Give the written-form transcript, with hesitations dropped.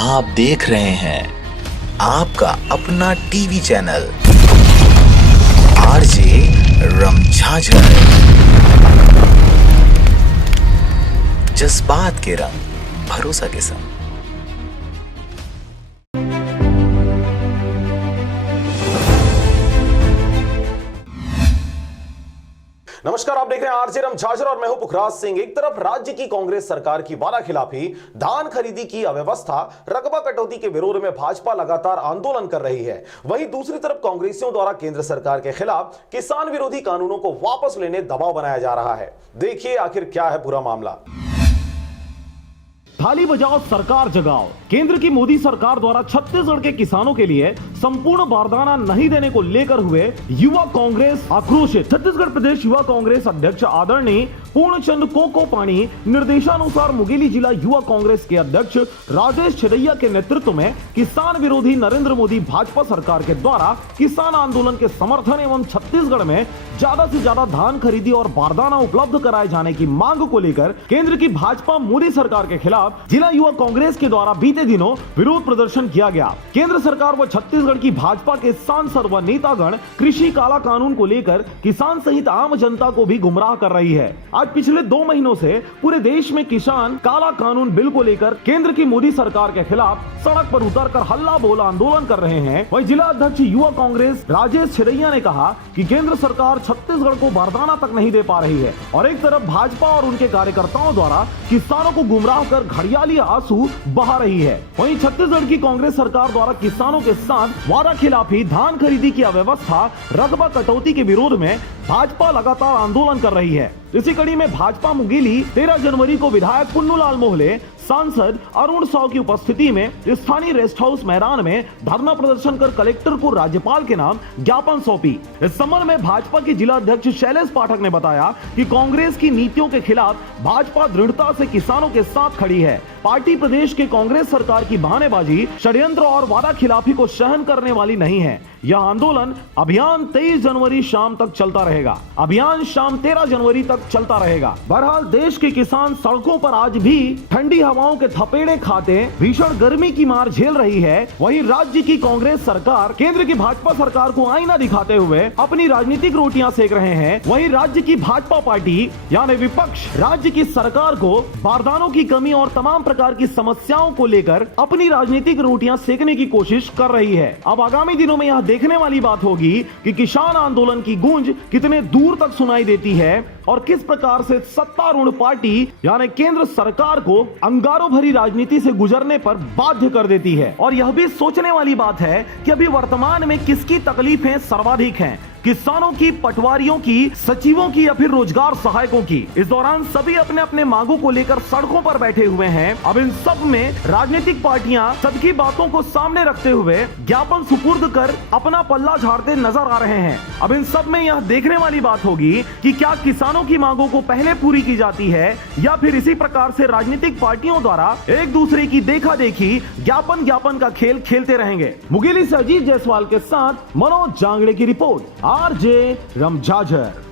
आप देख रहे हैं आपका अपना टीवी चैनल आरजे रमझाझर। जज्बात के रंग, भरोसा के संग। नमस्कार, आप देख रहे हैं आरजे रमझाझर और मैं हूं पुखराज सिंह। एक तरफ राज्य की कांग्रेस सरकार की वादाखिलाफी, धान खरीदी की अव्यवस्था, रकबा कटौती के विरोध में भाजपा लगातार आंदोलन कर रही है। वहीं दूसरी तरफ कांग्रेसियों द्वारा केंद्र सरकार के खिलाफ किसान विरोधी कानूनों को वापस लेने दबाव बनाया जा रहा है। देखिए आखिर क्या है पूरा मामला। थाली बजाओ सरकार जगाओ। केंद्र की मोदी सरकार द्वारा छत्तीसगढ़ के किसानों के लिए संपूर्ण बारदाना नहीं देने को लेकर हुए युवा कांग्रेस आक्रोशित। छत्तीसगढ़ प्रदेश युवा कांग्रेस अध्यक्ष आदरणीय पूर्णचंद कोको पाणी निर्देशानुसार मुंगेली जिला युवा कांग्रेस के अध्यक्ष राजेश छेड़ैया के नेतृत्व में किसान विरोधी नरेंद्र मोदी भाजपा सरकार के द्वारा किसान आंदोलन के समर्थन एवं छत्तीसगढ़ में ज्यादा से ज्यादा धान खरीदी और बारदाना उपलब्ध कराए जाने की मांग को लेकर केंद्र की भाजपा मोदी सरकार के खिलाफ जिला युवा कांग्रेस के द्वारा बीते दिनों विरोध प्रदर्शन किया गया। केंद्र सरकार व छत्तीसगढ़ की भाजपा के सांसद व नेतागण कृषि काला कानून को लेकर किसान सहित आम जनता को भी गुमराह कर रही है। आज पिछले 2 महीनों से पूरे देश में किसान काला कानून बिल को लेकर केंद्र की मोदी सरकार के खिलाफ सड़क पर उतरकर हल्ला बोल आंदोलन कर रहे हैं। वहीं जिला अध्यक्ष युवा कांग्रेस राजेश छेड़ैया ने कहा कि केंद्र सरकार छत्तीसगढ़ को बारदाना तक नहीं दे पा रही है और एक तरफ भाजपा और उनके कार्यकर्ताओं द्वारा किसानों को गुमराह कर घड़ियाली आंसू बहा रही है। वहीं छत्तीसगढ़ की कांग्रेस सरकार द्वारा किसानों के साथ वादा खिलाफी, धान खरीदी की अव्यवस्था, रकबा कटौती के विरोध में भाजपा लगातार आंदोलन कर रही है। इसी कड़ी में भाजपा मुंगेली 13 जनवरी को विधायक पुन्नूलाल मोहले, सांसद अरुण साव की उपस्थिति में स्थानीय रेस्ट हाउस मैदान में धरना प्रदर्शन कर कलेक्टर को राज्यपाल के नाम ज्ञापन सौंपी। इस संबंध में भाजपा के जिला अध्यक्ष शैलेश पाठक ने बताया कि कांग्रेस की नीतियों के खिलाफ भाजपा दृढ़ता से किसानों के साथ खड़ी है। पार्टी प्रदेश के कांग्रेस सरकार की बहानेबाजी, षड्यंत्र और वादा खिलाफी को सहन करने वाली नहीं है। यह आंदोलन अभियान 23 जनवरी शाम तक चलता रहेगा। अभियान शाम 13 जनवरी तक चलता रहेगा। बहरहाल देश के किसान सड़कों पर आज भी ठंडी हवाओं के थपेड़े खाते भीषण गर्मी की मार झेल रही है। वहीं राज्य की कांग्रेस सरकार केंद्र की भाजपा सरकार को आईना दिखाते हुए अपनी राजनीतिक रोटियां सेक रहे हैं। वहीं राज्य की भाजपा पार्टी यानी विपक्ष राज्य की सरकार को बारदानों की कमी और तमाम प्रकार की समस्याओं को लेकर अपनी राजनीतिक रोटियां सेकने की कोशिश कर रही है। अब आगामी दिनों में यह देखने वाली बात होगी कि किसान आंदोलन की गूंज कितने दूर तक सुनाई देती है और किस प्रकार से सत्तारूढ़ पार्टी यानी केंद्र सरकार को अंगारों भरी राजनीति से गुजरने पर बाध्य कर देती है। और यह भी सोचने वाली बात है कि अभी वर्तमान में किसकी तकलीफें सर्वाधिक हैं, किसानों की, पटवारियों की, सचिवों की या फिर रोजगार सहायकों की। इस दौरान सभी अपने अपने मांगों को लेकर सड़कों पर बैठे हुए हैं। अब इन सब में राजनीतिक पार्टियां सबकी बातों को सामने रखते हुए ज्ञापन सुपुर्द कर अपना पल्ला झाड़ते नजर आ रहे हैं। अब इन सब में यह देखने वाली बात होगी कि क्या किसानों की मांगों को पहले पूरी की जाती है या फिर इसी प्रकार से राजनीतिक पार्टियों द्वारा एक दूसरे की देखा देखी ज्ञापन का खेल खेलते रहेंगे। मुंगेली से अजीत जायसवाल के साथ मनोज जांगड़े की रिपोर्ट, आरजे रमझाझर।